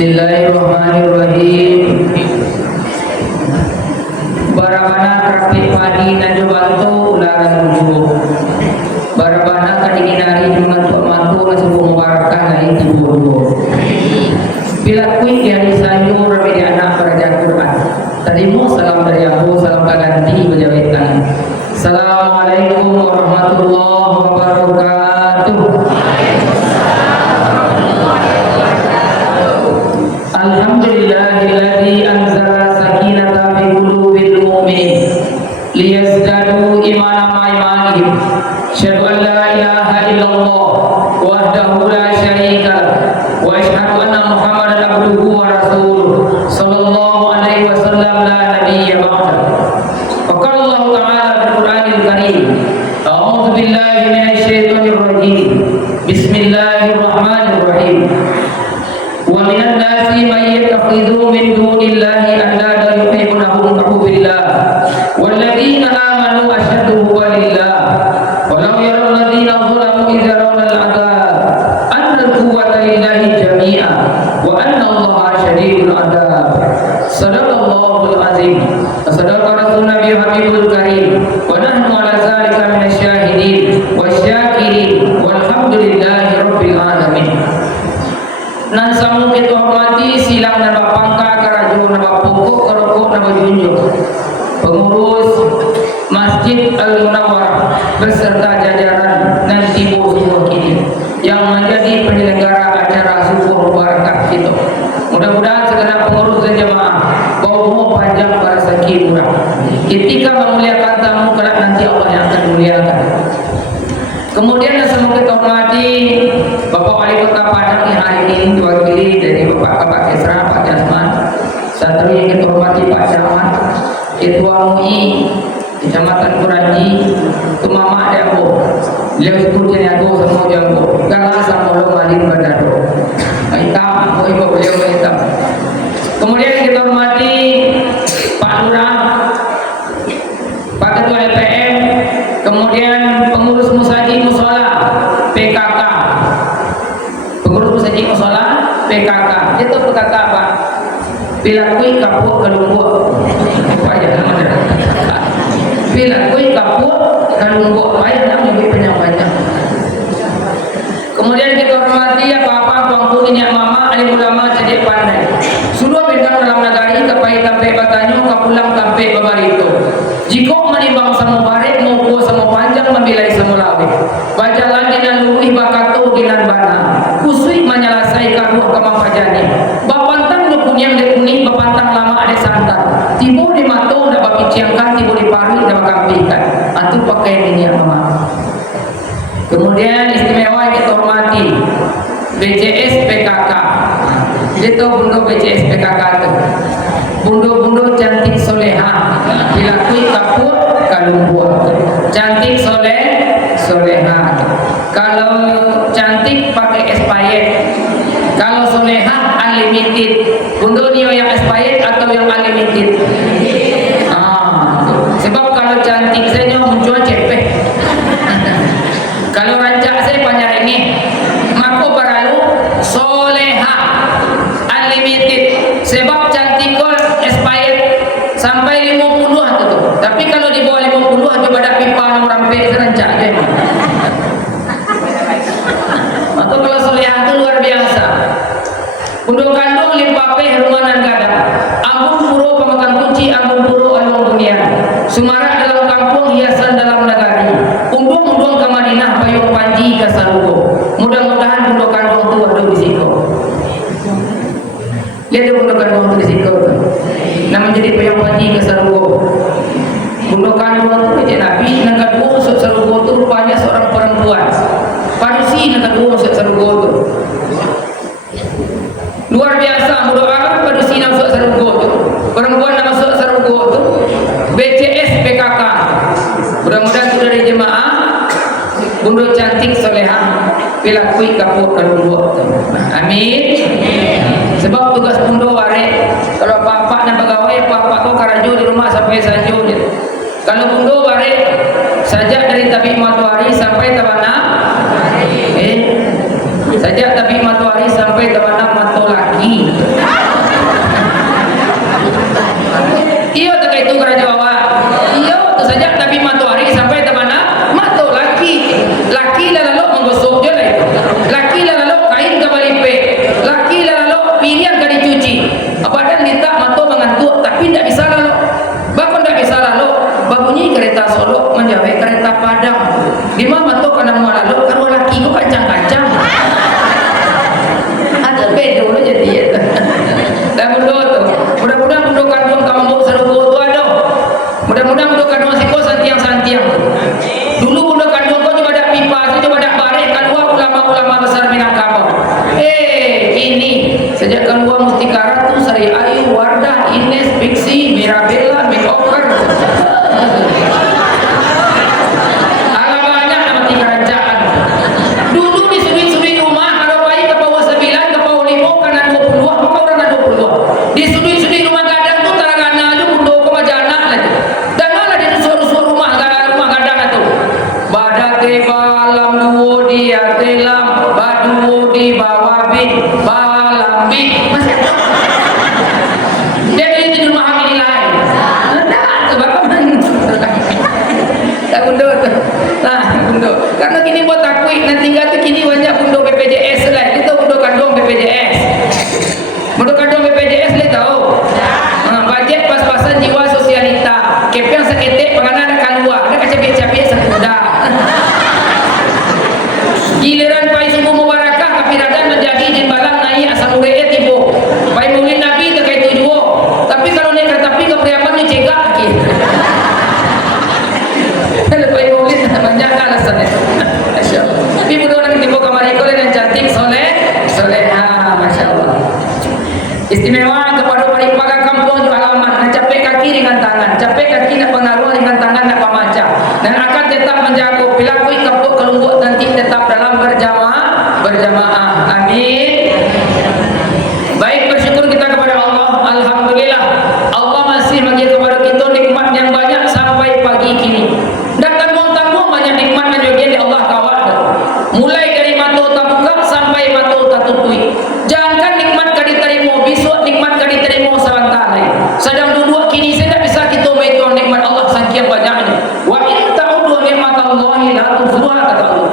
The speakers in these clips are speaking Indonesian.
Bismillahirrahmanirrahim. Barabana kerapik padi najo bantu ularan ujung. Barabana kadinginari jumat mampu nasubuh mubarakah lain tibu. Bila kuih dari sayur dari anak belajar Quran. Terima salam dari aku, salam kaganti berjawitan. Assalamualaikum warahmatullahi wabarakatuh. Alhamdulillahilladzi anzala sakinata fi qulubil mu'minin liyazdadu imanan ma'a imanihim. Asyhadu an la ilaha illallah wahdahu la syarika lah wa asyhadu anna Muhammadan abduhu wa rasuluh sallallahu alaihi wasallam la nabiyya ba'da. Qala Allah ta'ala fil Qur'anil Karim, a'udzu billahi minasy syaithanir rajim. Bismillahirrahmanirrahim. Wa minan nasi may yattakhidhu min dunillahi andada yuhibbunahum ka hubbillah walladzina amanu ashaddu hubban lillah walau yaral ladzina zalamu idza yarawna al'adzab anna al-quwwata lillahi jami'a wa anna Allaha shadidul 'adzab. Shadaqallahul 'azim wa sadaqa rasulun nabiyyu habibul karim wa nahnu 'ala dzalika minasy syahidin wasyakirin walhamdulillahi rabbil alamin. Nan samu kita hormati silang dan bapangka karajo dan bapungkuk kerokok dan bajunjuk pengurus Masjid Al-Munawwarah beserta jajaran dan timur semua kini yang menjadi penyelenggara acara syukur barakah kita. Mudah-mudahan segenap pengurus dan jemaah bawa umur panjang rezeki murah. Ketika memuliakan tamu kelak nanti Allah yang akan memuliakan. Kemudian semua kita hormati Bapak Wali Kota Padang yang hari ini diwakili dari Bapak Kesra, Pak Jasman. Satu yang kita hormati Pak Jaman, Ketua MUI Kecamatan Kuranji, Tumama Depo, beliau sekuriti aku semua jambu, galang sama lo malin badado. Hitam, aku ibu beliau hitam. Kemudian kita hormati Pak Lurah, Pak Ketua LPM, kemudian pengurus Musaji Musola PKK, pengurus Musaji Musola PKK. Itu PKK apa? Bila kui kapuk kelumbuk payah namanya. Bila kui kapuk kelumbuk payah namanya penyampainya. Kemudian kita hormati apa-apa bangku minyak mama alim ulama jadi pandai. Sudah bintang dalam negari kapai sampai batanyo kapulang sampai babarito. Jika menimbang sama barik mau kuah sama panjang membilai semula baca lagi dan luih bakatu ginan bana kusui menyelasaikan ruh kemapajani bapantang nukunyang dekuning bapantang lama ada santan tibu di matu dan bapiciangkan tibu di pari dan bakampikan antu pakai ini ya mama. Kemudian istimewa kita hormati BCS PKK itu bundo BCS PKK itu bundo-bundo cantik soleha dilakui kapur kalumbuah cantik soleha kalau cantik pakai expired kalau soleha unlimited bundo nio yang expired atau yang unlimited sebab kalau cantik saya muncul cepet kalau rancak saya banyak ini mako baralu soleha unlimited sebab cantik kol expired sampai 50 tu. Tapi kalau di bawah 50 coba ada pipa nomor rampe rancak je. Atau kalau soleha itu luar biasa. Undung kandung limpape rumanan kadang. Ambung puro pemakan kunci, ambung puro alung dunia. Sumarak dalam kampung, hiasan dalam negari. Undung ke Madinah, payung panji ke Sarugo. Mudah-mudahan undung kandung itu ada di situ. Lihat dia bunuh kandung di situ. Nah menjadi peyang pagi ke Sarugo. Bunuh kandung itu Nabi. Yang kedua masuk Sarugo itu rupanya seorang perempuan. Padusi yang kedua masuk Sarugo itu. Luar biasa bunuh amat padusi yang masuk Sarugo itu. Perempuan yang masuk Sarugo itu. BCS PKK. Mudah-mudahan itu dari jemaah. Bunuh cantik soleha. Pilakui kapur kalunggo. Amin. Sebab tugas bundo ware kalau bapak dan pegawai bapak kau karajo di rumah sampai sanjo dia. Kalau bundo ware sajak dari tabi matahari sampai tabana sajak tabi matahari sampai tabana mato lagi. Iyo tak itu karajo awak. Iyo tu sajak tabi matahari sampai tabana mato lagi. Laki lalu menggosok je lah itu. Laki lalu kain kebalipe. Laki lalu pilihan kali cuci. Badan kita mato mengantuk tapi tidak bisa lalu. Bahkan tidak bisa lalu. Babunyi kereta Solo menjawab kereta Padang. Di mana mato kena mau lalu kan laki ku kacang-kacang. Ada beda dulu jadi ya. Dan bundo tu. Mudah-mudahan bundo kandung kamu mau Sarugo tu ada. Mudah-mudahan bundo kandung siko santiang-santiang. Dulu bundo kandung kau coba dak pipa, coba dak barek kedua ulama-ulama besar Minangkabau. Ini sejak keluar Mustika Ratu, Sari Ayu, Wardah, Ines, Pixi, Mirabella, Makeover. Ala banyak nama tiga kerajaan. Dulu di sudut-sudut rumah kalau bayi ke bawah 9, ke bawah 5, kanan 20, maka orang 20. Di sudut-sudut rumah gadang tu taragana aja bundo ke majana lagi. Dan malah di rusuk-rusuk rumah gadang itu. Badake balam duo di atelam, baduo di bawah bin, balambi. Masih ada. Dia beli di rumah kami lain. Nah, sebab apa? Tak bundo tu. Nah, bundo. Karena kini buat takui, nanti kata kini banyak bundo BPJS lah. Kita bundo kandung BPJS. Bundo kandung BPJS le tahu. Bajet pas-pasan jiwa sosialita. Kepiang seketik penganan keluar. Ada kacabik-cabik sekuda. Giliran pai subuh mubarakah kapiradan menjadi jembalan naik asal ureke tibo. Pai maulid Nabi terkait tujuh. Tapi kalau naik kereta api ke Priapan ni cegak lagi. Kalau pai maulid banyak alasan itu. Masya-Allah. Tapi budak orang tibo kamari kau yang cantik soleha, masya-Allah. Istimewa kepada paripaga kampung juga halaman. Capek kaki dengan tangan, capek kaki nak pengaruh dengan tangan nak pemaca. Dan akan tetap menjaga pilakui kapuk kelunggut nanti tetap dalam berjamaah. Amin. Baik, bersyukur kita kepada Allah. Alhamdulillah. Allah masih bagi kepada kita nikmat yang banyak sampai pagi kini. Dan tanggung-tanggung banyak nikmat yang juga di Allah kawat. Mulai dari mata terbuka sampai mata tertutup. Jangan nikmat kali terima besok, nikmat kali terima sebentar lagi. Sedang duduk kini saya tak bisa kita menghitung nikmat Allah saking banyaknya. Wa in ta'udu nikmatallahi la tuhsuha kata Allah.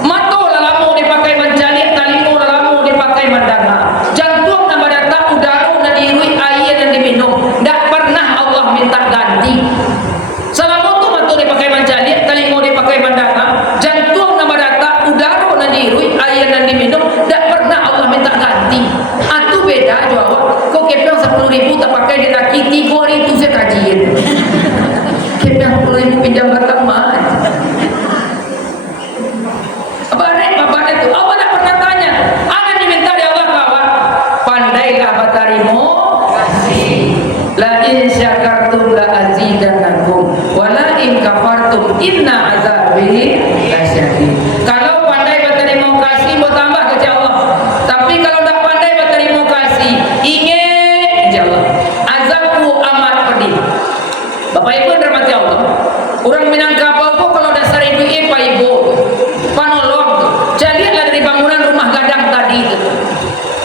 Mata lalamu dipakai mencari, talimu lalamu dipakai mendana. Jantung nama data udara dan dirui air dan diminum. Tak pernah Allah minta ganti. Selama tu mata dipakai mencari, talimu dipakai mendana. Jantung nama data udara dan dirui air dan diminum. Tak pernah Allah minta ganti. Itu beda jawab. Kau kepiang 10.000 tak pakai dia laki 3.000 saya kajian. Kepiang 10.000 pinjam pertama. Apa itu? Allah tak pernah tanya. Apa diminta di Allah kawan? Pandailah batarimu. La in syakartum la azidannakum wa la in kafartum inna azabi lasyadid. Kalau pandai berterima kasih mau tambah kerja Allah. Tapi kalau tak pandai berterima kasih, ingat insyaallah azabku amat pedih. Bapak Ibu yang dirahmati Allah, orang Minangkabau kok kalau dasar ibu Pak Ibu panolong. Jadilah dari bangunan rumah gadang tadi itu.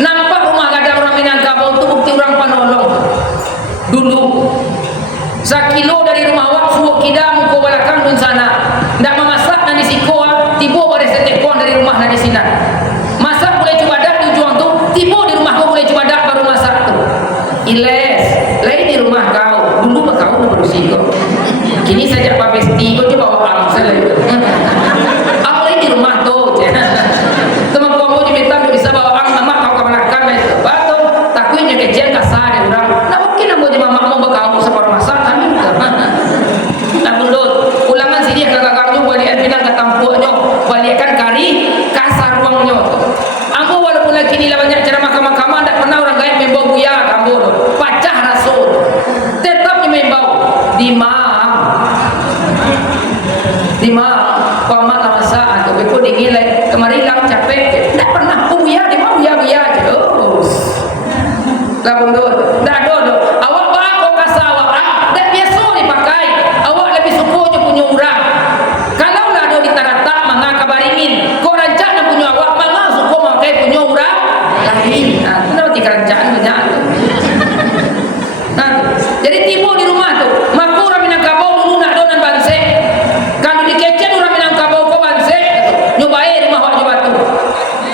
Nampak rumah gadang orang Minangkabau itu bukti orang panolong. Dulu sekilo dari rumah awak suuk kidam ko balakang dun sana. Ndak memasak dan disikoa tibo pada setekon dari rumah dan di sini. Masak boleh coba dak tujuan tu tibo di rumah kau boleh coba dak baru masak tu. Iles, lain di rumah kau. Dulu mah kau nak berusi kau. Kini saja Pak Besti kau coba bawa amsel itu. Apa lain di rumah tu? Teman kamu diminta bisa bawa ang nama kau kemanakan itu. Batu takutnya ke main. Nah, kenapa di kerajaan banyak tuh? Nah, jadi tipu di rumah tuh. Maku orang Minangkabau dulu nak donan banse. Kalau dikecen orang Minangkabau kau banse, nyobain rumah awak nyoba tuh.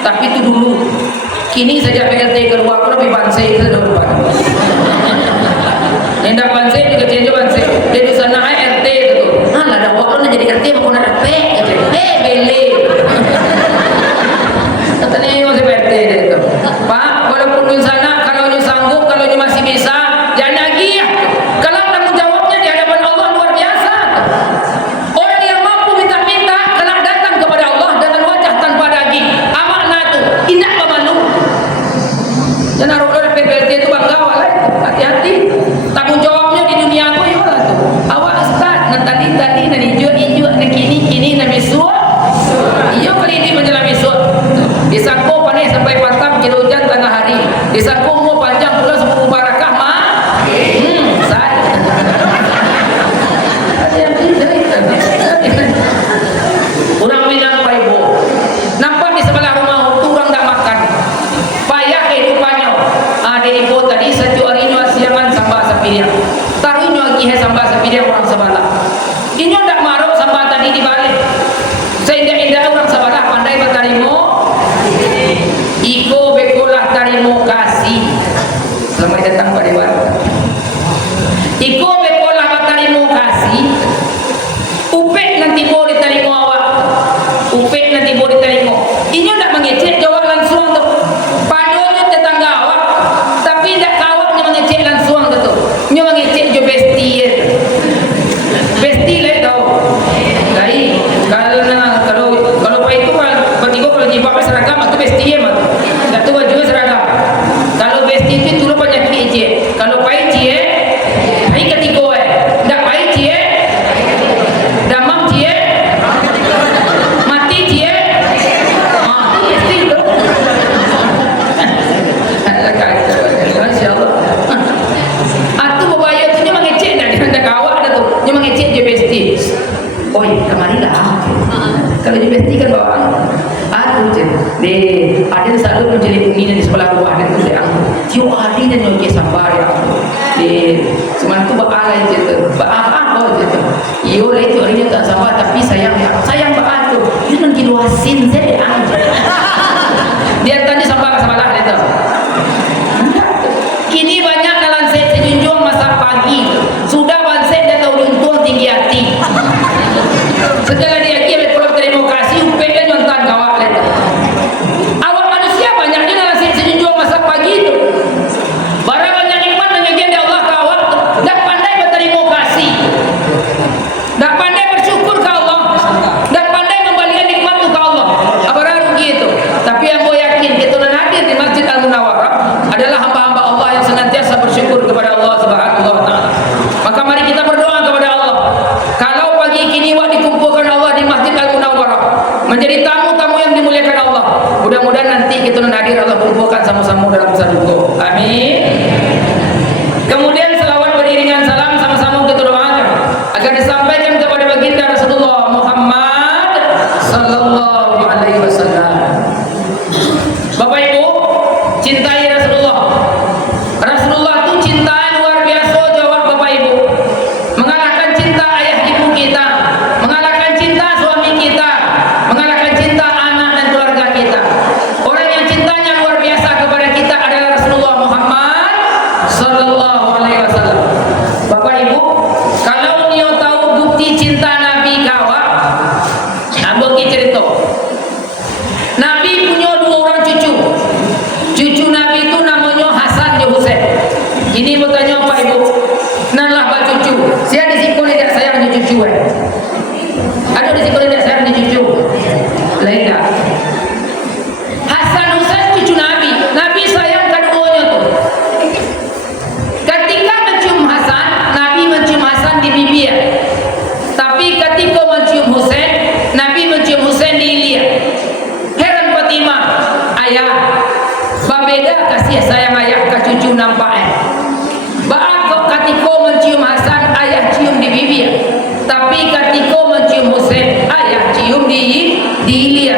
Tapi itu dulu. Kini sejak PLT keluar aku lebih banse itu depan. Hendak banse dikecen juga banse. Dia di sana RT itu. Ah, lah ada orang jadi RT mau nak P. Bele. Katanya masih PLT itu. Pak, walaupun di sana kalau you sanggup, kalau you masih bisa, jangan lagi ya. Kalau tanggung jawabnya di hadapan Allah luar biasa. Orang yang mampu minta-minta, kalau datang kepada Allah dengan wajah tanpa daging, amanah itu indah pemalu. Dan orang PPLT itu bangga walai, hati-hati. Tanggung jawabnya di dunia aku ya lah tuh. Awak ustaz, nanti hijau, kini bisu. Iyo kali ini menjelang bisu. Disangko panen sampai patang kilo hujan tengah hari. Disangko mau panjang pula sepuluh barakah mah. Saya. Orang Minang Pak Ibu. Nampak di sebelah rumah orang tak makan. Payah kehidupannya. Ada ibu tadi satu hari ini siangan sambal sapiriang. Taruhnya lagi sambal sapiriang orang sebelah. Ini tak maruk sambal tadi dibalik. Seindah-indah orang sebelah pandai bertarimo. Iko bekolah tarimo kasih. Selamat datang Pak Dewan. Iko bekolah tarimo kasih. Upek nanti boleh tarimo awak. Upek nanti boleh tarimo. Ini nak mengecek jawab langsung tu. Padonya tetangga awak, tapi tidak kawaknya mengecek langsung tu. Nyo mengecek jo besti ya. Besti lah tahu. Dari kalau Pak itu bagi gua kalau jibabnya seragam itu besti ya mah. Enggak tu baju seragam. Kalau besti itu turun banyak je. Kalau Pak je, hai ketiga ndak Pak je. Damam je. Mati je. Besti tu. Masya-Allah. Atu babaya tu dia mengecek dah kawak dah tu. Dia mengecek je besti. Oi, kemarilah. Kalau di besti kan bawaan. Aduh je. Ada satu menjadi pembina di sebelah rumah dan tu yang tio hari dan nyoke sabar ya. Semantu baalai je tu. Baah je tu. Iyo lah itu hari tak sabar tapi sayang baah tu. Itu nan kilo asin saya anje. Dia tadi sabar lah dia tu. Kini banyak dalam set sejunjung masa pagi. Sudah bansek dan tahu untung tinggi hati. Setelah dia kira kalau demokrasi upek dan nyontan kawak letak. Awak manusia banyaknya dalam sejunjung masa pagi itu. Barang banyak nikmat dan agenda Allah kawak tak pandai berterima-kasih. Tak pandai bersyukur ke Allah. Tak pandai membalikan nikmat itu ke Allah. Apa rugi itu? Tapi yang saya yakin kita nan hadir di Masjid Al-Munawwarah adalah hamba-hamba Allah yang senantiasa bersyukur kepada Allah Subhanahu wa taala. Maka mari kita berdoa kepada Allah. Kalau pagi kini wak dikumpulkan Allah di Masjid Al-Munawwarah menjadi tamu-tamu yang dimuliakan Allah. Mudah-mudahan nanti kita nan hadir Allah kumpulkan sama-sama dalam satu. Amin. Kemudian selawat beriringan salam sama-sama kita doakan agar disampaikan kepada baginda Rasulullah Muhammad sallallahu alaihi wasallam. Bapak Ibu, cintai Rasulullah. Rasulullah itu cinta luar biasa jawab Bapak Ibu. Mengalahkan cinta ayah ibu kita, mengalahkan cinta suami kita, mengalahkan cinta anak dan keluarga kita. Orang yang cintanya luar biasa kepada kita adalah Rasulullah Muhammad sallallahu alaihi wasallam. Bapak Ibu, kalau niyo tahu bukti cinta Nabi kawak, bagi cerita. Nabi punya dua orang cucu. Cucu Nabi itu namanya Hasan dan Husain. Ini bertanya Pak Ibu, nanlah pak cucu. Saya di sini tidak sayang di cucu. Ada di sini tidak sayang di cucu. Lain tak. Hasan Husain cucu Nabi. Nabi sayang keduanya tu. Ketika mencium Hasan, Nabi mencium Hasan di bibir. Tapi ketika mencium Husain, Nabi mencium Husain di ilia. Heran Fatimah, ayah, berbeda kasih sayang ayah ke cucu nampaknya. Baak ketika mencium Hasan, ayah cium di bibir. Tapi ketika mencium Husain, ayah cium di ilia.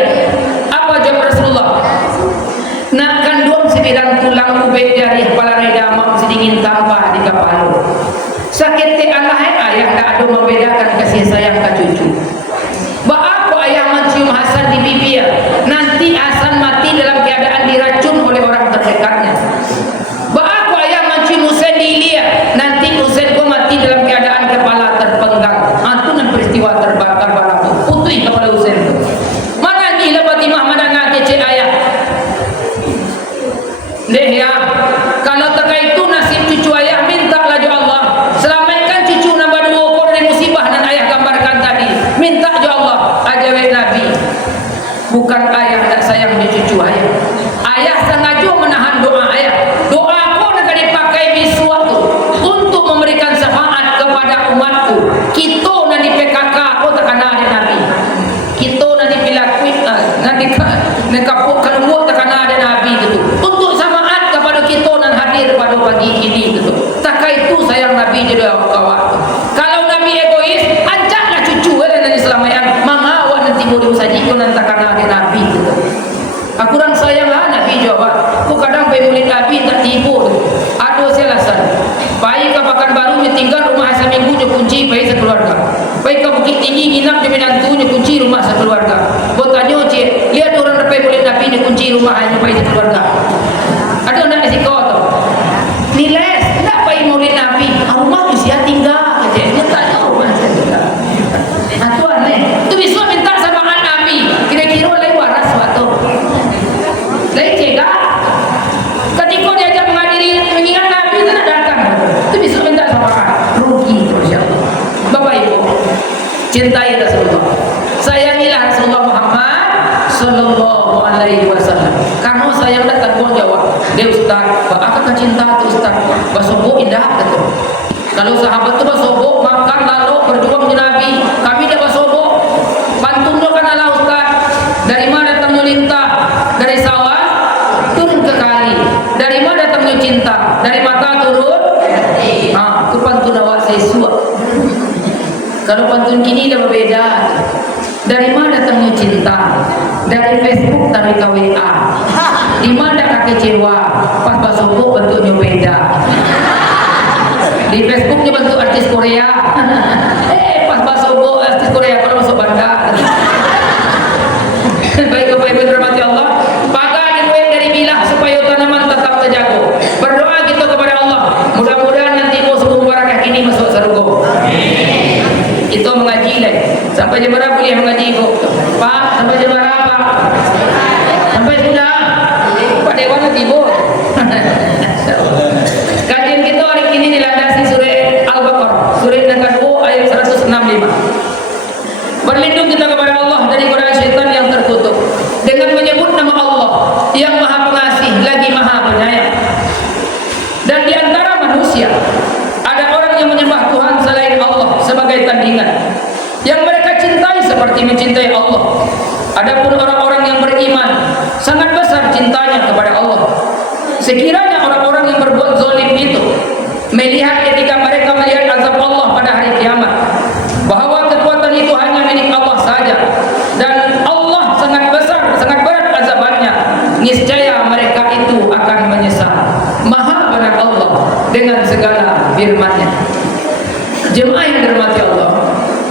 Apa jawab Rasulullah? Nak kandung sebidang tulang ubek dari kepala reda mak sedingin tambah di kepala. Sakit te anak ayah tak ada membedakan kasih sayang ke cucu. Aku ayah mencium Hasan di bibir, nanti Hasan mati dalam keadaan diracun oleh orang terdekatnya. Aku ayah mencium Husain di ilia, nanti Husain kau mati dalam keadaan kepala terpenggal. Itu nan peristiwa terbakar balaku. Putih kepala Husain itu. Mana gila Fatimah mana ngake cek ayah. Deh ya, kalau terkait itu nasib cucu ayah minta laju Allah. Selamatkan cucu nambah dua ukur dari musibah dan ayah gambarkan tadi. Minta jo Allah ajawe Nabi. Bukan ayah tak sayang di cucu ayah. Ayah sengaja menahan doa ayah. Doa aku nak dipakai di suatu untuk memberikan syafaat kepada umatku. Kita nak di PKK aku tak kena ada Nabi. Kita nak dipilakui nak kapukkan buat tak kena ada Nabi gitu. Untuk syafaat kepada kita dan hadir pada pagi ini gitu. Tak itu sayang Nabi jadi kawan. Kalau Nabi egois, ajaklah cucu dan diselamatkan. Mangawan nanti boleh usahajikan dan tak kena ada Nabi gitu. Aku orang sayang Nabi jawab. Aku kadang pergi murid Nabi tak tipu. Ada alasan. Baik ke Pakan Baru tinggal rumah Hasan Minggu kunci baik sekeluarga. Baik ke Bukit Tinggi nginap di menantunya kunci rumah sekeluarga. Bertanya cik, lihat orang pergi murid Nabi kunci rumah hanya baik sekeluarga. Ada nak risiko tu. Nilai tak baik murid Nabi. Rumah tu sia tinggal. Dia tanya rumah sia tinggal. Itu aneh. Itu bisa minta sama Nabi. Kira-kira lain waras suatu. Lain cegah. Ketika diajak menghadiri mengingat Nabi itu nak datang. Itu bisa minta sama rugi tu insya-Allah. Bapak Ibu, cintai Rasulullah. Sayangilah Rasulullah Muhammad sallallahu alaihi wasallam. Karena sayang dah tanggung jawab. Dia ustaz, apa cinta tu ustaz? Basobo indah kata. Kalau sahabat tu basobo makan lalu berjuang di Nabi. Kami dah basobo. Bantunya kan ala ustaz. Dari mana datangnya lintah? Dari sawah turun ke kali. Dari mana datangnya cinta? Dari mata turun. Itu pantun awak saya suap. Kalau pantun kini dah berbeda. Dari mana datangnya cinta? Dari Facebook tarik ke WA. Di mana tak kecewa? Pas basobo bentuknya beda. Di Facebooknya bentuk artis Korea. Pas basobo artis Korea kalau masuk bandar. Baik Bapak Ibu dirahmati Allah. Pakai duit dari bilah supaya tanaman tetap terjaga. Berdoa kita kepada Allah. Mudah-mudahan nanti mau subuh barakah ini masuk surga. Kita mengaji lagi. Sampai jam berapa boleh mengaji Ibu? Pak, sampai jam berapa? Sampai sudah. Pak Dewan nanti Ibu. Kajian kita hari ini dilandasi surah Al-Baqarah, surah yang kedua ayat 165. Berlindung kita kepada Allah dari godaan syaitan yang terkutuk dengan menyebut nama Allah yang Maha Pengasih lagi Maha Penyayang. Dan di antara manusia ada orang yang menyembah Tuhan selain Allah sebagai tandingan, yang mereka cintai seperti mencintai Allah. Adapun orang-orang yang beriman sangat besar cintanya kepada Allah. Sekiranya orang-orang yang berbuat zalim itu melihat ketika mereka melihat azab Allah pada hari kiamat, bahwa kekuatan itu hanya milik Allah saja dan Allah sangat besar, sangat berat azabannya, niscaya mereka itu akan menyesal. Maha benar Allah dengan segala firman-Nya. Jemaah yang dirahmati Allah,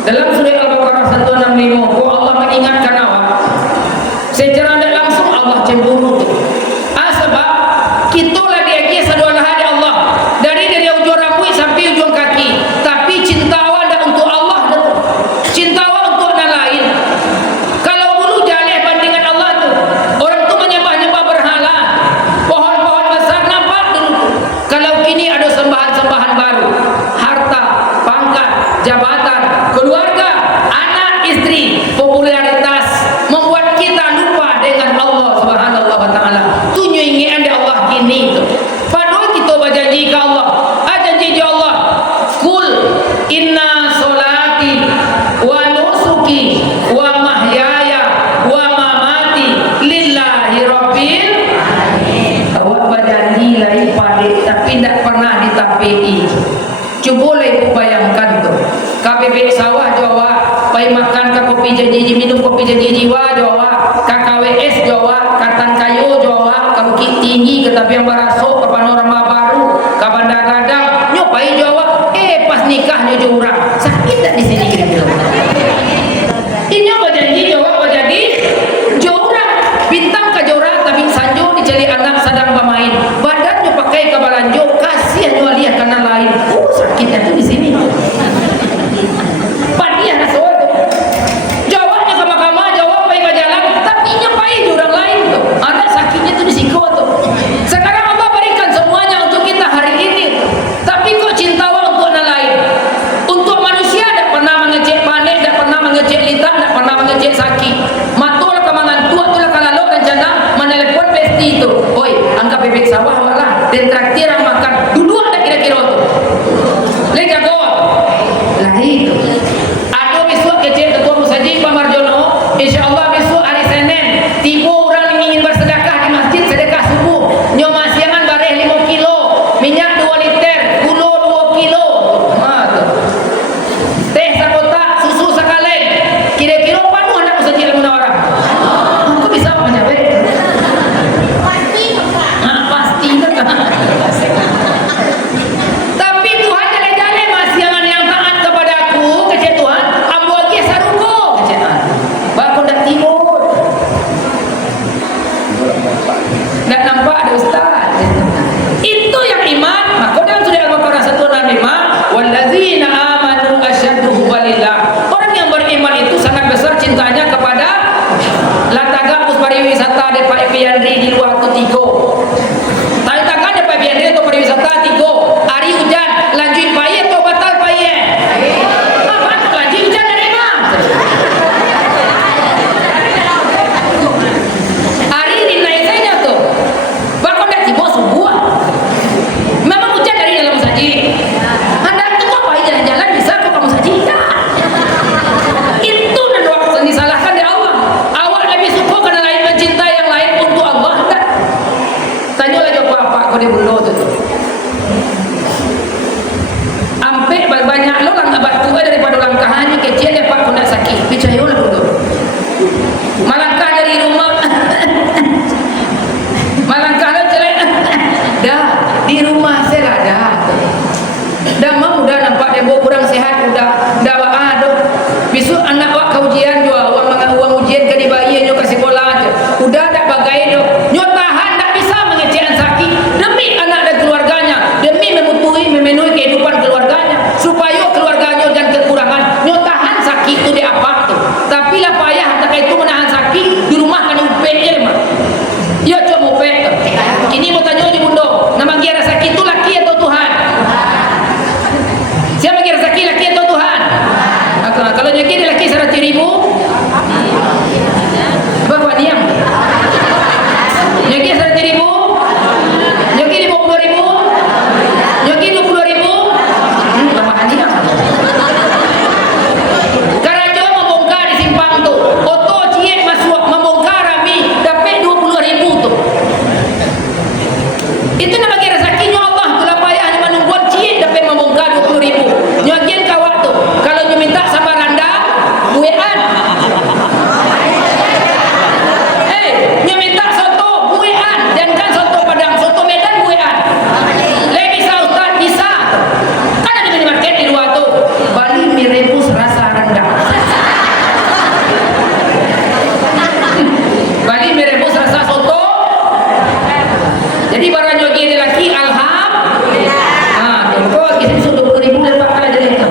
dalam surah Al-Baqarah 165 Allah mengingatkan awak secara tidak langsung Allah cemburu. Sebab kita lagi sadua hadi Allah dari ujung rambut sampai ujung kaki, tapi cinta awak dah untuk Allah, cinta awak untuk orang lain. Kalau dulu jaleh bandingan Allah tu, orang tu menyembah-nyembah berhala, pohon-pohon besar nampak dulu. Kalau kini ada sembahan-sembahan baru, harta, pangkat, jabatan, keluarga, anak, istri, popularitas, membuat kita lupa dengan Allah Subhanahu wa taala. Tu nyingian dia Allah kini tu. Padahal kita berjanji ke Allah. Janji Allah. Kul inna solati wa nusuki wa mahyaya wa mamati lillahi rabbil alamin. Awak berjanji lain pada tapi tidak pernah ditapai. Cuba ibu bayangkan tu. KBB sawah Jawa, pai makan ke kopi janji minum kopi janji jiwa Jawa, KKWS Jawa, Katan Kayu Jawa, ke Bukit Tinggi ke tapi yang barasok ke panorama baru ke bandar radang nyopai Jawa pas nikahnya jurang sakit tak di sini kira-kira ini apa janji Jawa apa jadi jurang bintang ke jurang tapi sanjo dicari anak sedang bermain badannya pakai kabalanjo kasihan jual lihat kanan lain sakitnya tuh di sini padiah nasoal Jawanya ke mahkamah Jawa pai ke jalan tapi nyopai jurang lain tuh ada sakitnya tuh di siko tuh sekarang Allah berikan semuanya untuk kita hari ini tapi kok cinta untuk anak lain untuk manusia tidak pernah mengecek panik tidak pernah mengecek lita tidak pernah mengecek sakit matul kemangan tua tulah kalau rencana menelepon pesti itu oi angka bebek sawah walah dan traktir makan duduk ada kira-kira tuh lega go lah itu aduh besok kecek ketua musajid Pak Marjono insyaallah besok hari Senin tiba orang ingin bersedekah di masjid sedekah subuh nyoma siangan bareh 5 kilo minyak 2 liter gula 2 kilo teh sakotak susu sekalen kira-kira penuh anak musajid Al-Munawarah aku bisa menyabai pasti pasti tapi Tuhan jalan-jalan masih yang taat kepada aku kecek Tuhan ambo lagi saruko kecek baku dak timur dak nampak ada ustaz itu yang iman maka dalam surah Al-Baqarah 165 wallazina amanu asyaddu hubbalillah orang yang beriman itu sangat besar cintanya kepada lataga pus pariwisata de Pak Piandri di luar tu tigo tanya de Pak Piandri atau pariwisata tigo hari hujan lanjut paye atau batal paye apa lanjut hujan dari mana hari ini naik saja tuh bakal dak tiba sebuah memang hujan dari dalam saji anda itu kok apa jalan-jalan bisa ke kamu saji itu dan waktu disalahkan dari Allah awak lebih suka karena lain mencintai yang lain untuk Allah tak tanya lagi apa kau di bundo tu ampe banyak lo lang abad tua daripada langkahannya kecil dia pak kau nak sakit percaya lah bundo malangkah dari rumah malangkah lo celek dah di rumah saya dah mau udah nampak dia kurang sehat udah aduh besok anak wak ke ujian juga uang ujian ke dibayi nyo ke sekolah aja udah tak bagai nyo tahan tak bisa mengecekan sakit demi anak dan keluarganya demi memenuhi kehidupan keluarganya supaya keluarganya dan kekurangan nyo tahan sakit itu dia apa tuh tapi lah payah tak itu menahan sakit di rumah kan upenya mah ya cuma upek kini mau tanya di bundo nama kira sakit itu laki atau Tuhan siapa kira sakit laki atau Tuhan kalau nyaki dia laki 100.000 apa diam nyaki 100.000 nyaki 50.000 nyaki 20.000 tambahan diam karena jauh membongkar di simpang tuh oto ciek masuk membongkar rami dapat 20.000 tuh itu nama kira sakinya Allah tulah payah hanya menungguan ciek dapat membongkar 20.000 nyakian kawat tuh kalau dia minta sabar anda buean dia minta soto buean dan kan soto Padang soto Medan buean le bisa ustaz bisa kan ada minimarket di luar tuh Bali mie rebus rasa rendang Bali mie rebus rasa soto jadi barang jogi dia laki alhamdulillah kau kisah sudah 20.000 lepas kalah jadi itu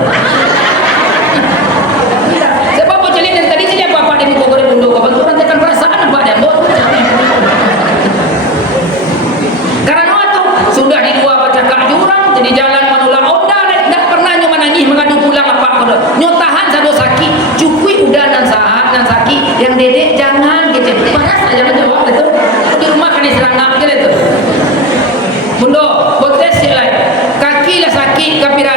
sebab mau celik dan tadi saja bapak di muka goreng bundo kapan tu rantakan perasaan apa dia buat karena waktu sudah di dua bacakak jurang jadi jalan manulah onda tidak pernah nyo manangih mengadu pulang apa kau nyo tahan satu sakit cukui udah nan sakit yang dedek jangan gitu panas aja menjawab itu di rumah kan diserangak gitu bundo botes sih lah kaki lah sakit kapira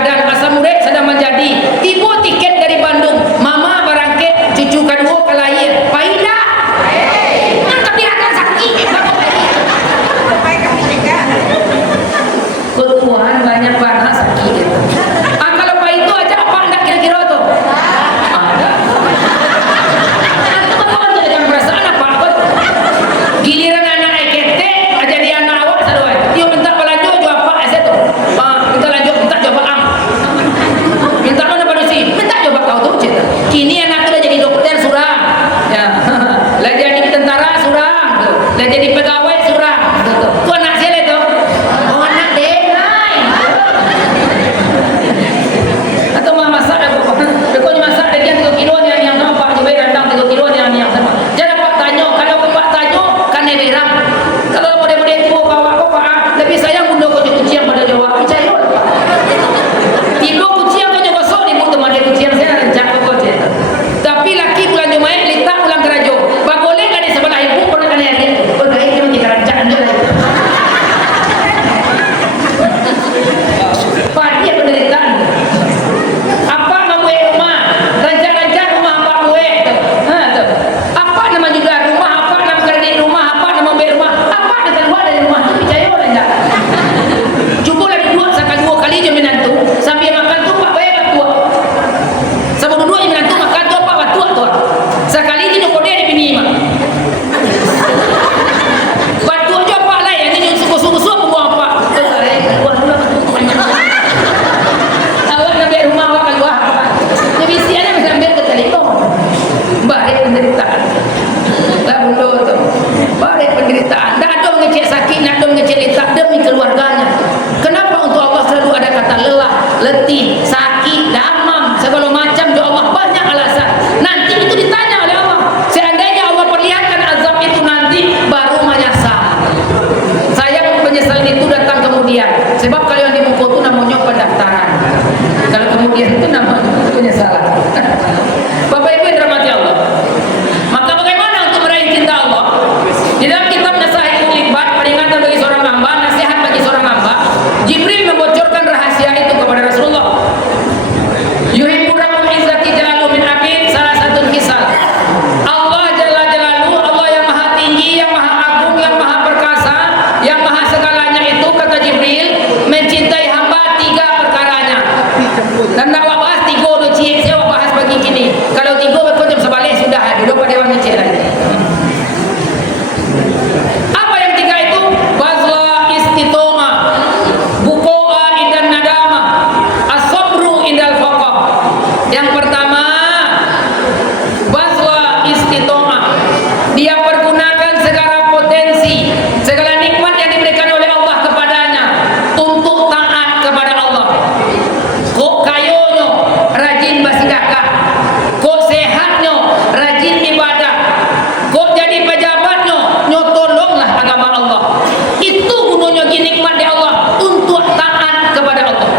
Itu gunanya nikmat di Allah untuk taat kepada Allah.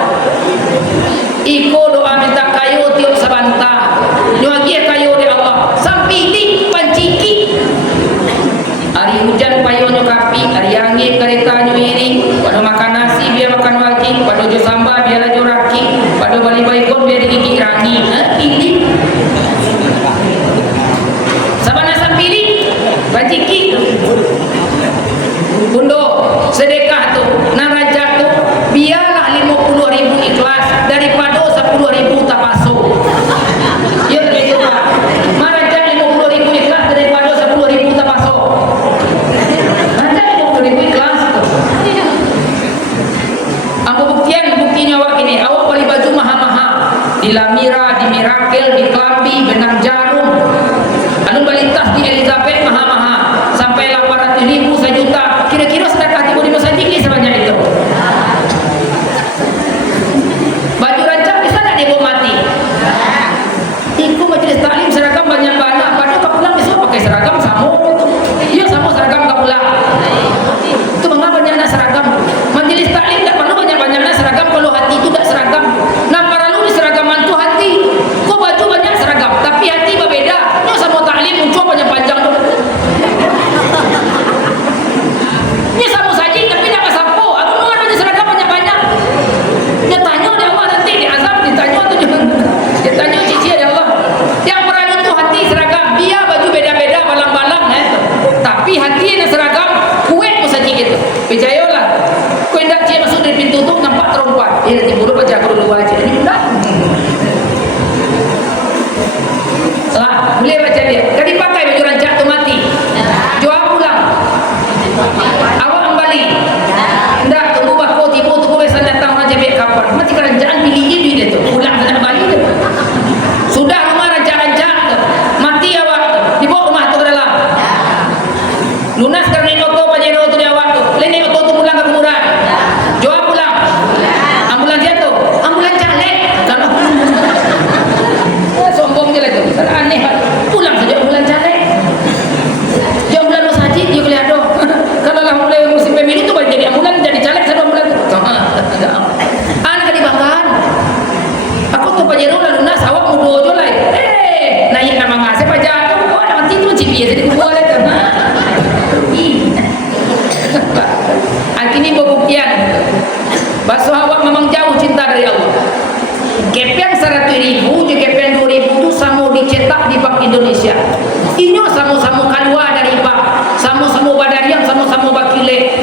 Iko doa minta kayu tiup sabanta, nyuagi kayu di Allah sampai di panciki. Hari hujan payunnya kapi, hari angin kereta nyuiri, pada makan nasi biar makan wajib, pada jo samba biar jo raki, pada bali baikon biar digigit rangi. Ini sabana sampili panciki. Bundo sedekah tu, naraja tu, biarlah 50.000 ikhlas daripada 10.000 tapaso. Ya begitu Pak. Naraja 50.000 ikhlas daripada 10.000 tapaso. Naraja 50.000 ikhlas tu. Aku buktinya awak ini, awak beli baju mahal-mahal di Lamira, di Miracle, di Klambi, Benang Jarum. Anu beli tas di Elizabeth mahal-mahal sampai 800.000 1 juta. Kira-kira sedekah tiba di masjid sebanyak itu. Baju rancak bisa tak dia bawa mati? Ikut majlis taklim seragam banyak-banyak. Padahal kau pulang besok pakai seragam sama. Iya sama seragam kau pulang. Itu mengapa banyak nak seragam? Majlis taklim tak perlu banyak-banyak nak seragam kalau hati itu tak seragam. Nah perlu di seragaman tu hati. Kau baju banyak seragam, tapi hati berbeda. Nyo sama taklim muncul panjang-panjang tu. Ini sama saja tapi nak sapo. Aku mau ada seragam banyak-banyak. Dia tanya dia Allah nanti di azab ditanya tu jangan. Dia tanya cici dia Allah. Yang peranu tu hati seragam. Dia baju beda-beda balang-balang tapi hati yang seragam kuat pun saja gitu. Percayalah. Kau hendak dia masuk dari pintu tu nampak terompak. Dia nanti buru baca aku dulu aja. Ini enggak. Lah, boleh baca dia. Tadi pakai baju rancak tu mati. Jual pulang. Awak kembali. Hendak tunggu bako tiba tunggu besar datang orang jebek kapan. Mati kerajaan pilih duit dia tu. Pulang nak kembali tu. Sudah rumah rancak-rancak tu. Mati awak tu. Dibawa rumah tu ke dalam. Lunas kerana auto pajero tu dia awak tu. Lain auto tu pulang ke kuburan. Jual pulang. Ambulan dia tu. Ambulan caleg. Kalau sombong je lah tu. Aneh. Pulang saja ambulan caleg. Dia ambulan masjid dia boleh ada. Kalau lah mulai musim pemilu tu balik jadi ambulan jadi caleg satu ambulan. Anak dibanggakan. Aku tu pajero lah lunas awak mudo je lah. Naik nama ngasih pajak tu. Kau ada mati tu macam biasa jadi kubuah lah tu. Akhirnya pembuktian bahwa awak memang jauh cinta dari Allah. Kepian 100.000 je kepian 2.000 tu sama dicetak di Bank Indonesia. Ini sama-sama keluar dari bank, sama-sama badarian, sama-sama bakile.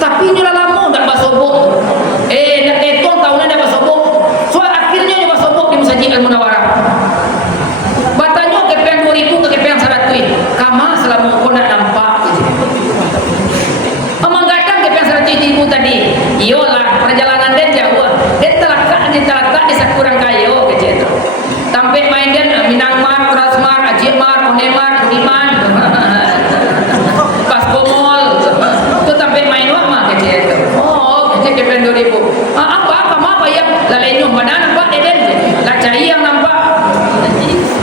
Tapi ini lama tak basobok. Nak tetong tahunnya tak basobok. So akhirnya dia basobok di Masjid Al-Munawwarah. Batanya kepian 2.000 ke kepian 100. Kama selama kau nak nampak. Memanggadang kepian 100.000 tadi. Iyalah perjalanan dia jauh. Dia telakak di sakurang kayu kecil tu. Sampai main dia Minangmar, Krasmar, Ajimar, Onemar, Uniman, Paskomol. Tu sampai main lama kecil tu. Oh, kecil kepian 2.000. Apa ya? Lalenyum mana nampak Eden? Lah cai yang nampak.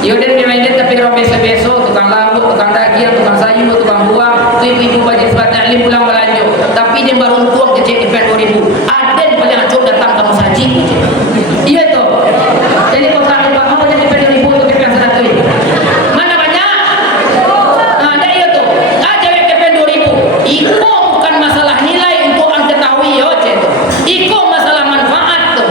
Yo dia main dia tapi orang biasa-biasa, tukang laut, tukang daging, tukang sayur, tukang buah, tu ibu-ibu baju sebat taklim pulang belanja. Tapi dia baru tuang kecil kepian 2.000. Aden paling acuk datang ke masjid. Iya tu. Jadi kau tak nampak apa jadi kepian 2.000 tu kepian 100. Mana banyak? Ada iya tu. Ada kepian 2.000. Iko bukan masalah nilai untuk orang ketahui yo cek. Iko masalah manfaat tu.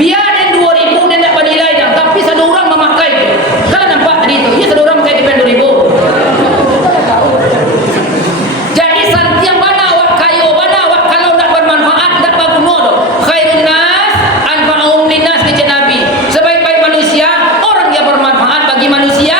Biar dia 2.000 dia tak bernilai dah, tapi satu orang memakai tu. Kalau nampak tadi tu, ya satu orang memakai kepian 2.000. Jadi santiang mana awak kayu, mana awak kalau nak bermanfaat, tak berguna tu. Khairun nas anfa'uhum linnas kata Nabi. Sebaik-baik manusia orang yang bermanfaat bagi manusia.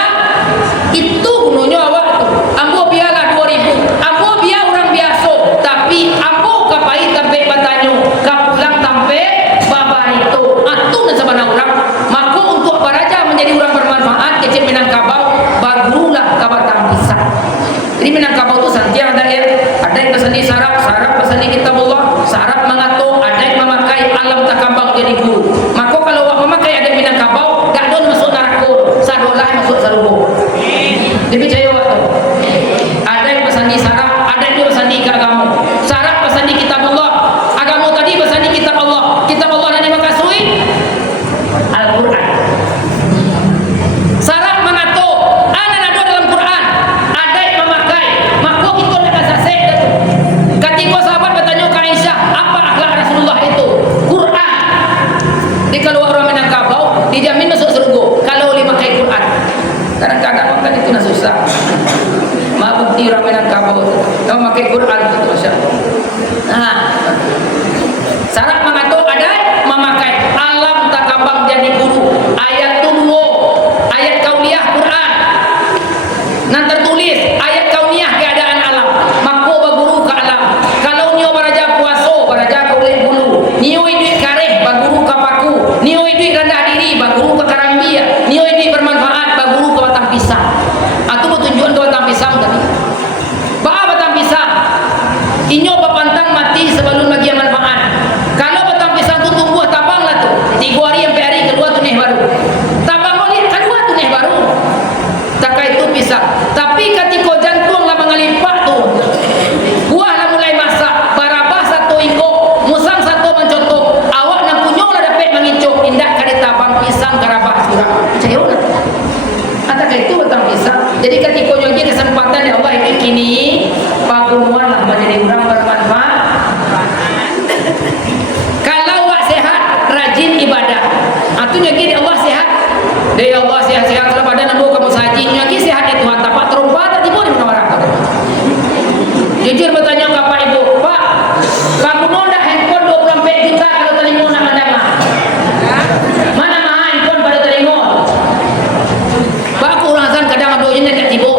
Itu gunanya awak tu. Ambo biarlah 2.000. Ambo biar orang biasa, tapi ambo kapai sampai batanyo, kapulang sampai babar itu. Atu dan sabana orang. Maka untuk baraja menjadi orang bermanfaat kecil Minangkabau, barulah kabatang pisah. Jadi Minangkabau tu santiang ada yang keseni sarap keseni kitabullah, sarap mengatur, ada yang memakai alam takabang jadi guru. Maka kalau awak memakai ada Minangkabau, gak don masuk neraka, sadolah masuk surga. Jadi percaya awak tu. Ada yang pesani sarap, ada yang pesani agama. Sarap mati sebelum lagi manfaat. Kalau batang pisang tu tumbuh tabanglah tu 3 hari sampai hari kedua tu nih baru tabang balik kedua tu nih baru tak itu pisang. Tapi ketika jantung lah mengalipak tu buah lah mulai masak barabah satu ingkok musang satu mencontoh awak nak kunyong lah dapat mengicuk indak kali tabang pisang karabah surah percaya tak? Adakah itu batang pisang? Jadi ketika lagi kesempatan ya Allah ini kini pagunuan lah menjadi orang bermanfaat. Kalau awak sehat rajin ibadah atunya gini Allah sehat dari Allah sehat-sehat kalau badan nambah kamu sajinya lagi sehat itu Tuhan tapak terumpat tadi pun menawarkan jujur bertanya ke Pak Ibu Pak kamu mau dah handphone 24 juta kalau terima nak mandang mana mah handphone pada terima Pak aku urasan kadang aduhnya nak tiba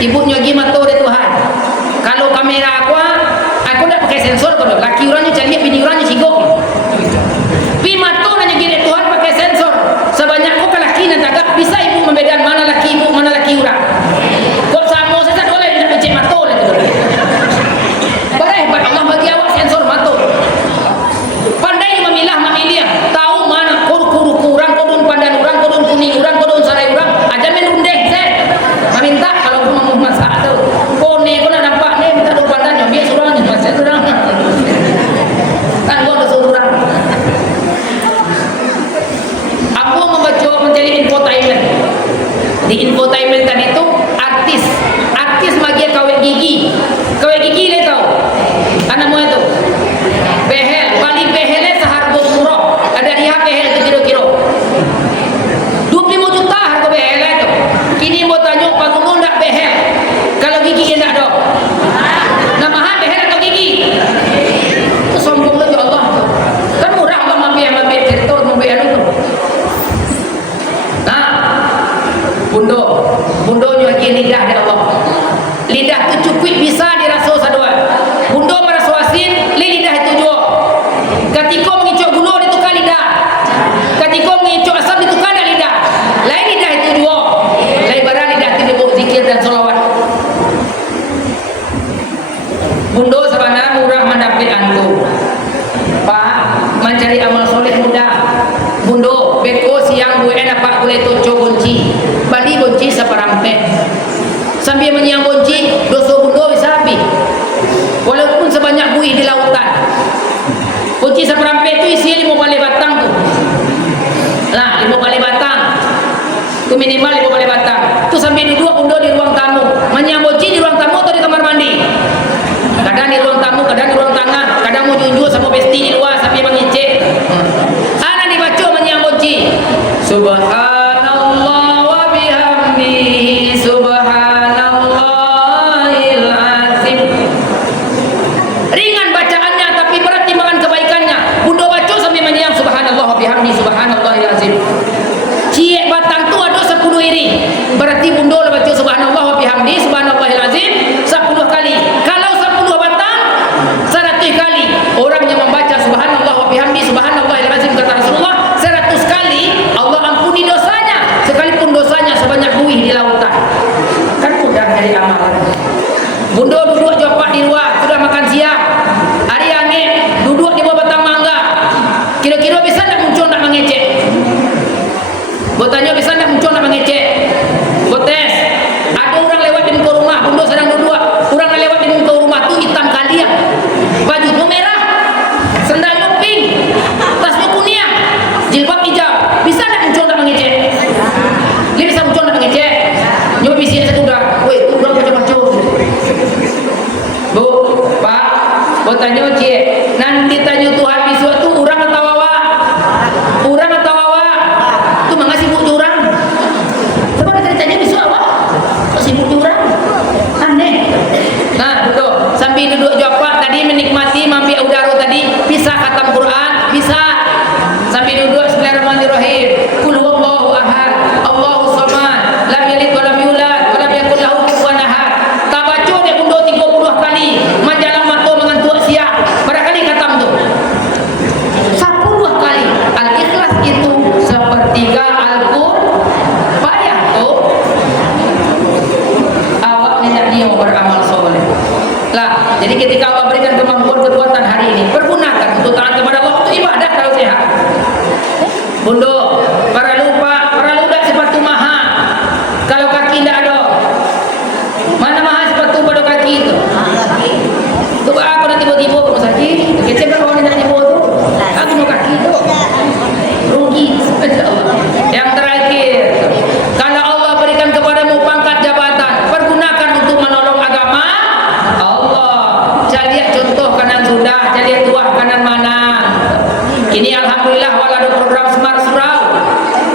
ibu nyagi mato dari Tuhan kalau kamera aku dah pakai sensor kau laki orangnya cari bini orangnya sigok pi mato nanya gini Tuhan pakai sensor sebanyak kau laki nanti agak bisa ibu membedakan mana laki ibu mana laki orang kok sama saya tak boleh nak becek mato lah tu boleh Allah bagi awak sensor mato pandai memilah memilih tahu mana kuru kurang kodun pandan orang kodun kuning orang kodun sarai orang aja menundeng saya meminta kalau aku mau masak tu kone kau nak nampak ni minta dua pandan yang biasa orangnya macam tu orang kan gua ada seorang aku membaca mencari infotainment di infotainment tadi tu artis magi kawin gigi ni tahu anak mu itu behel paling behelnya seharga murah ada dia behel tu kira-kira 25 juta harga behel itu kini mau tanya Pak Gubernur nak behel kalau gigi nak dok nak mahal behel atau gigi itu sombong lagi Allah kan murah Allah mampir cerita mampir itu nah bundo lagi lidah dari Allah lidah itu cukup bisa dirasa sadua bundo merasa asin lidah itu juga ketika mengicuk gula ditukar lidah ketika mengicuk asam ditukar lidah lain lidah itu juga lain barang lidah itu dibawa zikir dan salawat bundo sebenarnya murah mendapat antu Pak mencari amal soleh mudah bundo beko siang gue enak Pak boleh tujuh kunci bali kunci seperampet sambil menyiang kunci dosa bundo bisa habis walaupun sebanyak buih di lautan kunci seperampet itu isi 5 balai batang tu lah 5 balai batang tu minimal 5 balai batang tu sambil duduk bundo di ruang tamu menyiang kunci di ruang tamu atau di kamar mandi kadang di ruang tamu kadang di ruang tengah kadang mau junjur sama besti di luar sambil mengicik ana dibaca menyiang kunci subhanallah wa bihamdihi subhanallahil azim ringan bacaannya tapi berat timbangan kebaikannya bundo baca sambil menyiang subhanallah wa bihamdihi subhanallahil azim ciek batang tu ada 10 iri berarti bundo lah baca subhanallah wa bihamdihi subhanallahil azim 10 kali kalau 10 batang 100 kali orang yang membaca subhanallah wa bihamdihi subhanallahil azim kata Rasulullah 100 kali Allah ampuni dosanya sekalipun dosanya sebanyak buih di lautan kan mudah dari amalan bundo duduk jopak di luar sudah makan siang hari angin duduk di bawah batang mangga kira-kira bisa tak muncul nak mengecek bertanya bisa tak muncul nak mengecek tes ada orang lewat di muka rumah bundo sedang duduk orang lewat di muka rumah tu hitam kalian bajunya merah sendalnya pink tasnya kuning jilbab hijau bisa tak muncul nak mengecek dia bisa muncul nak mengecek nyoba bisik satu dah weh tu orang macam-macam bu pak bertanya cik nanti tanya Tuhan besok tu orang atau awak tu mengasih buku orang sebab dia tanya besok awak kasih buku orang aneh nah betul sambil duduk jawab tadi menikmati mampi udara tadi bisa khatam Quran bisa sambil duduk bismillahirrahmanirrahim qul huwallahu ahad Allahu samad lam yalid wa lam yulad wa lam yakul lahu kufuwan ahad tak baca dia bundo 30 kali majalah mato mengantuk siang berapa kali khatam tu mau beramal soleh. Lah, jadi ketika Allah berikan kemampuan kekuatan hari ini, pergunakan untuk taat kepada Allah, untuk ibadah kalau sehat. Bundo, para luda sepatu mahal. Kalau kaki tidak ada, mana mahal sepatu pada kaki itu? Coba aku nanti tiba-tiba ke rumah sakit, kecil berapa orang tidak tiba tu? Aku mau kaki tu, rugi. Yang terakhir, kalau Allah berikan kepadamu pangkat jabatan, pergunakan untuk menolong agama Allah. Saya lihat contoh kanan sudah, saya lihat tuah kanan mana. Ini alhamdulillah walau ada program Smart Surau.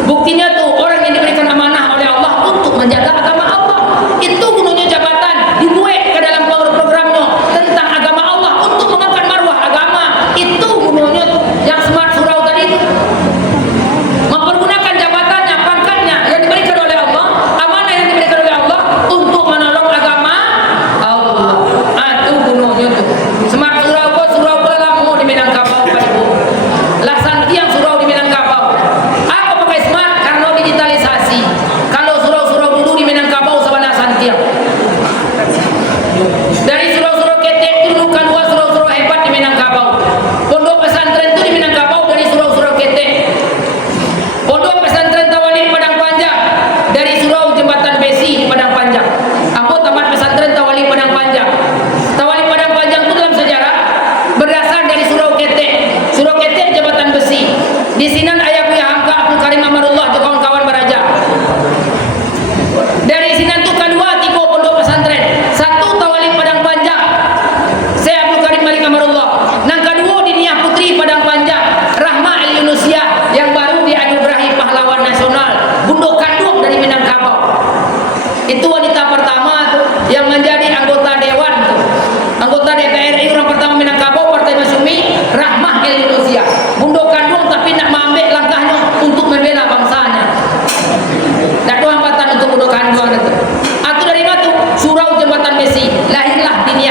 Buktinya tuh orang yang diberikan amanah oleh Allah untuk menjaga agama Allah. Itu gunanya jabatan, dibuat ke dalam programnya tentang agama Allah untuk mengangkat marwah agama. Itu gunanya tuh yang Smart Surau tadi itu. Mempergunakan jabatannya, pangkatnya yang diberikan oleh Allah, amanah yang diberikan oleh Allah untuk menolong agama Allah. Itu gunanya tuh. Smart Surau kok surau pula mau di Minangkabau Pak Ibu. Lasan tiang surau di Minangkabau. Aku pakai smart karena digitalisasi. Kalau surau-surau dulu di Minangkabau sabana santiang. Dari surau-surau ketek dulu keluar surau-surau hebat di Minangkabau. Pondok pesantren itu di Minangkabau dari surau-surau ketek. Pondok pesantren Tawali Padang Panjang dari surau Jembatan Besi di Padang Panjang. Aku tamat pesantren Tawali Padang Panjang. Tawali Padang Panjang itu dalam sejarah berasal dari surau ketek. Surau ketek Jembatan Besi. Di sini ayah Buya Hamka Abdul Karim Amarullah itu kawan-kawan beraja. Dari sini tuh kedua tiga pondok pesantren. Satu Tawali Padang Panjang. Saya Abdul Karim Malik Amarullah. Yang kedua di Niah Putri Padang Panjang. Rahma El Yunusia yang baru dianugerahi pahlawan nasional. Bundok kandung dari Minangkabau. Itu wanita pertama tuh yang menjadi anggota dewan tuh. Anggota DPR RI orang pertama Minangkabau Partai Masyumi, Rahmah El Yunusia. Bundok kandung tapi nak mengambil langkahnya untuk membela bangsanya. Tak ada hambatan untuk bundok kandung itu. Atau dari mana tuh? Surau Jembatan Besi. Lahirlah di